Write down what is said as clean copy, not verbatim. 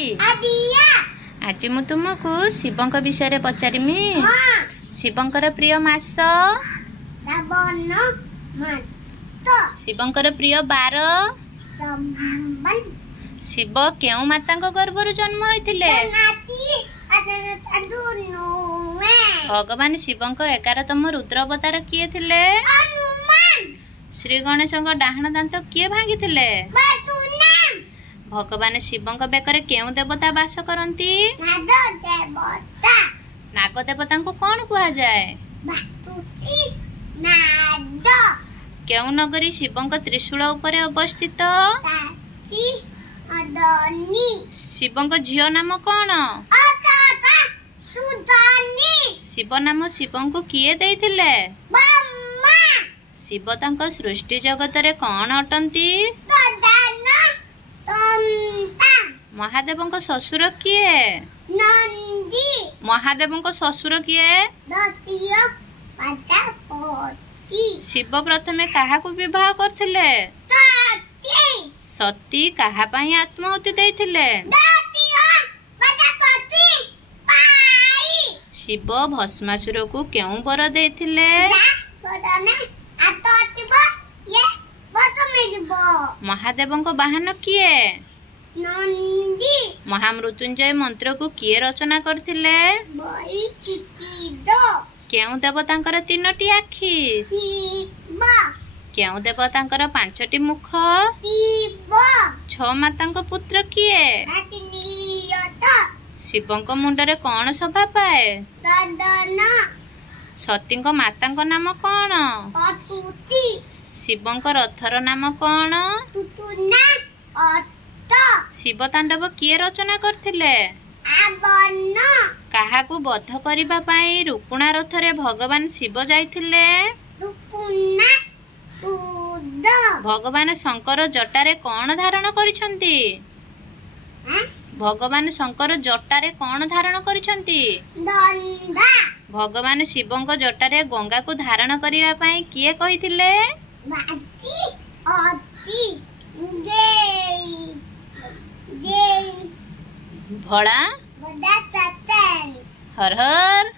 आज मु तुमको शिवंक विषय पचारिमी। शिवंकर प्रिय मास, शिवंकर प्रिय बार, शिव केउ माता गर्भर जन्म होइतिले? भगवान शिवंक 11तम रुद्र अवतार किए थिले? श्री गणेश डाहाण दांत किए भांगी? भगवान शिवंक बेकरे केउ देवता वास करती? नाग देवता को कौन कहा जाए? केउ नगरी शिवंक त्रिशूल उपरे अवस्थित? शिवंक झियो नाम कौन? शिव नाम शिवंक किए देइथिले? शिव तांको सृष्टि जगत रे कौन अटंती? महादेव को ससुर किए? महादेव को ससुर किए? शिव प्रथमे काहा को विवाह करथिले? सती काहा पई आत्माहुति देइथिले? शिव भस्मासुर को केउ वर देइथिले? महादेव को वाहन किए? महामृत्युंजय मंत्र को किए रचना करथिले? केउ देवतांकर 3टी आखि? केउ देवतांकर 5टी मुख? 6 मातांक पुत्र किए? शिवंक मुंडरे कौन शोभा पाए? सतींक मातांक नाम कौन? शिवंक रथर नाम कौन? शिव तांडव किए रचना करथिले? काहाकू बध करिबा पई रुकुणा रथरे भगवान शिव जाइथिले? भगवान शंकर जटारे कौन धारण करिसंती? भगवान शंकर जटारे कौन धारण करिसंती? भगवान शिवंक जटारे गंगा को धारण करिबा पई किए कहिथिले? भोला हर हर